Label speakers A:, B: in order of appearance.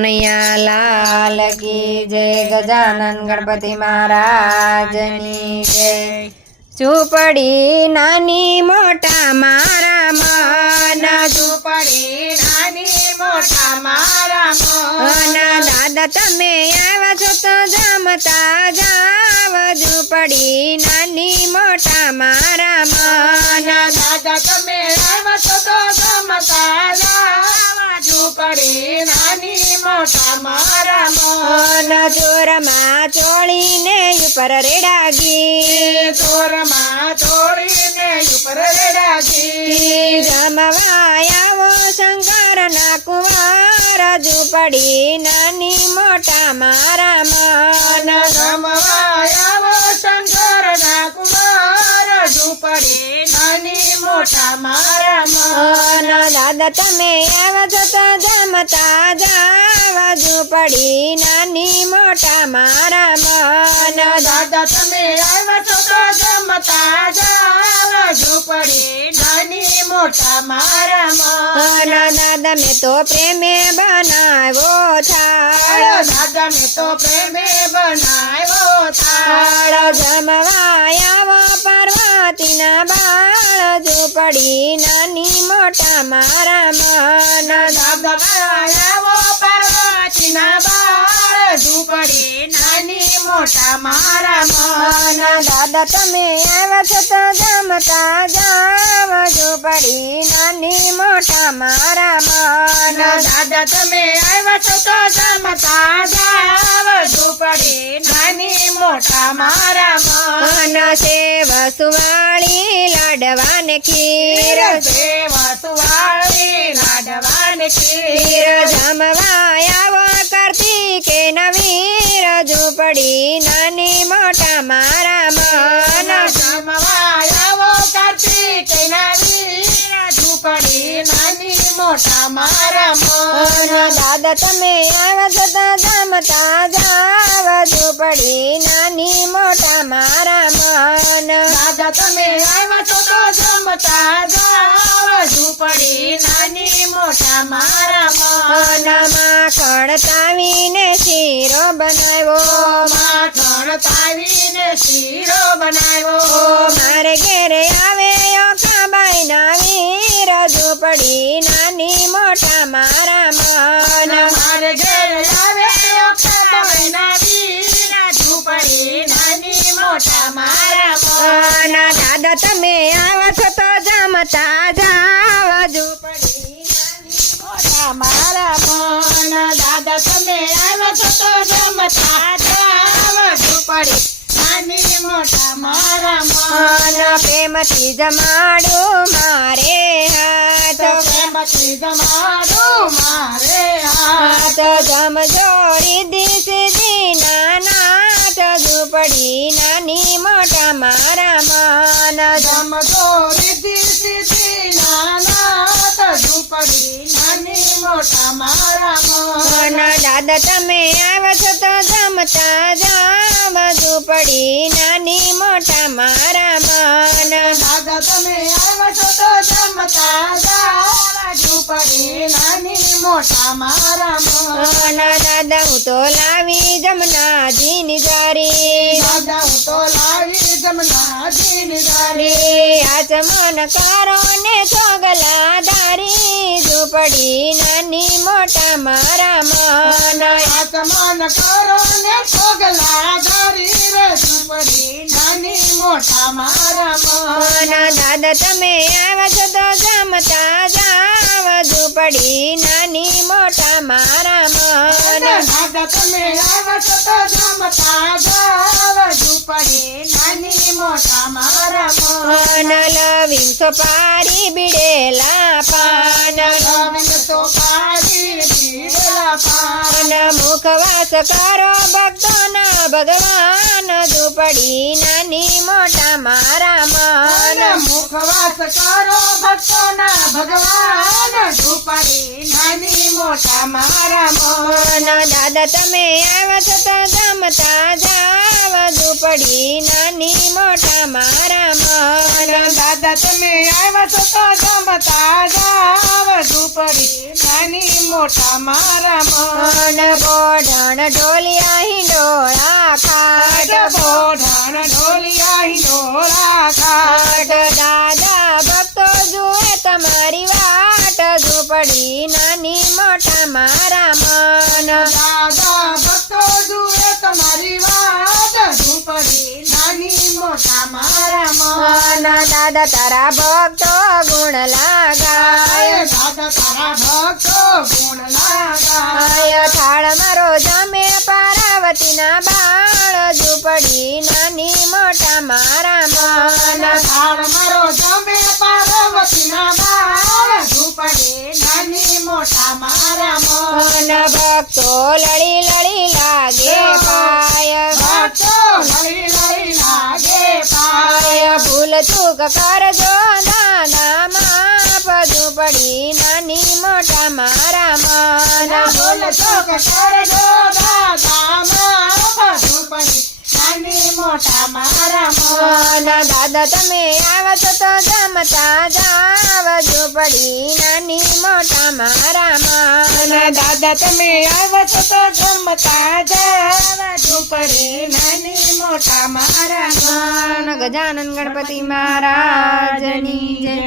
A: કનૈયા લાલ કી જય ગજાનન ગણપતિ મહારાજની જય. ઝૂંપડી નાની મોટા મારા મન?
B: ઝૂંપડી નાની મોટા મારા મન?
A: દાદા તમે આવ્યા છો તો જમતા જાવ. ઝૂંપડી નાની મોટા મારા
B: ઝૂંપડી નાની મોટા મારા મન.
A: મન ચોરમાં ચોળીને ઉપર રેડાગી.
B: ચોરમાં ચોળીને ઉપર રેડાજી
A: જમવાયાવો શંકર ના કુંવાર. ઝૂંપડી નાની મોટા મારા મન.
B: રમવાયાવો શંકર ના કુમાર ઝૂંપડી મારા મન
A: દાદા, તમે આવા તો જમતા જાવ પડી નાની મોટા મારા મન
B: દાદા તમે આવ્યા તો જમતા જાવ પડી નાની મોટા મારા મન
A: દાદા, મેં તો પ્રેમે બનાવ્યો થાળ.
B: દાદા, મેં તો પ્રેમે બનાવ્યો થાળ.
A: થાળ જમવાયાવો પાર્વતીના બાળ ઝૂંપડી નાની મોટા મારા મન
B: દાદા આવ્યો પાર્વતીના બાળ. ઝૂંપડી નાની મોટા મારા મન
A: દાદા તમે આવ્યા છો તો જમતા જાવ ઝૂંપડી નાની મોટા મારા મન
B: દાદા તમે આવ્યા છો તો જમતા જાવ ઝૂંપડી નાની મોટા મારા મન
A: સેવ સુવાળી લાડવાને ખીર.
B: સેવ સુવાળી
A: મોટા મારા મન. દાદા તમે આવ્યા છો તો જમતા જાવ ઝૂંપડી નાની મોટા મારા મન.
B: દાદા તમે આવ્યા છો તો જમતા જાવ ઝૂંપડી નાની મોટા મારા મન.
A: માખણ તાવીને શીરો બનાવ્યો.
B: માખણ તાવીને શીરો બનાવ્યો.
A: મારે ઘેરે આવે યો કાબાઈ વીર ઝૂંપડી નાની મોટા મારા મન.
B: મારે ઘેર આવે ઝૂંપડી નાની મોટા મારા મન.
A: દાદા તમે આવો છો તો જમતા જાવ ઝૂંપડી નાની મોટા મારા
B: મન. દાદા તમે આવો છો તો જમતા જાવ ઝૂંપડી નાની મોટા મારા મન.
A: પ્રેમથી જમાડું હાથ
B: પ્રેમથી જમાડું મારે હાથ
A: દીશે દીનાનાથ ઝૂંપડી નાની મોટા મારા મન.
B: નાનાથ ઝૂંપડી નાની મોટા મારા
A: મન.
B: મન
A: દાદા તમે આવો છો તો જમતા જાવ ઝૂંપડી નાની મોટા મારા મન
B: દાદા તમે આવો છો તો જમતા જાવ ઝૂંપડી નાની મોટા મારા મન
A: દાદા હું તો લાવી જમનાજીની જારી.
B: દાદા હું તો લાવી જમના જીનદારી
A: રે આચમન કરો ને ચોગલા દારી. ઝૂંપડી નાની મોટા મારા મન
B: આચમન કારો ને છોગલા દારી. રે ઝૂંપડી મોટા મારા મન
A: દાદા તમે આવા છો તો જમતા જાવ ઝૂંપડી નાની મોટા મારા મન
B: દાદા તમે આવ્યા છો તો જમતા જાવ ઝૂંપડી નાની મોટા મારા મન
A: લવિંગ સોપારી બીડેલા પાન.
B: તો પાડી પાન.
A: મુખવાસ કરો ભક્તોના ભગવાન. ઝૂંપડી નાની મોટા મારા મન.
B: મુખવાસ કરો ભક્તોના ભગવાન. ઝૂંપડી નાની મોટા મારા મન.
A: દાદા તમે આવા છો તો જમતા જાવ. ઝૂંપડી નાની મોટા મારા મન.
B: દાદા તમે આવ્યા છો તો જમતા જાવ. ઝૂંપડી નાની મોટા મારા મન.
A: મન બોઢણ ઢોલિયા હિંડોળા ખાટ.
B: બોઢણ ઢોલિયા હિંડોળા ખાટ
A: દાદા ભક્તો જુએ તમારી વાટ ઝૂંપડી નાની મોટા મારા મન.
B: દાદા ભક્તો જુએ તમારી વાટ ઝૂંપડી નાની મોટા મારા મન.
A: દાદા તારા ભક્તો ગુણ પાર્વતીના બાળ ઝૂંપડી નાની મોટા મારા મન
B: થાળ મારો જમે પાર્વતીના બાળ ઝૂંપડી નાની મોટા મારા મન
A: ભક્તો લડી લડી લાગે પાય.
B: ભક્તો લઈ લઈ લાગે પાય.
A: ભૂલ ચૂક કરજો દાદા માપ. ઝૂંપડી નાની મોટા મારા મન
B: ભૂલ ચૂક કરજો મન
A: દાદા તમે આવો છો તો જમતા જાવજો પડી નાની મોટા મારા ના
B: દાદા તમે આવો છો તો જમતા જાવજો પડી નાની મોટા મારા
A: મન. ગજાનન ગણપતિ મહારાજની જય.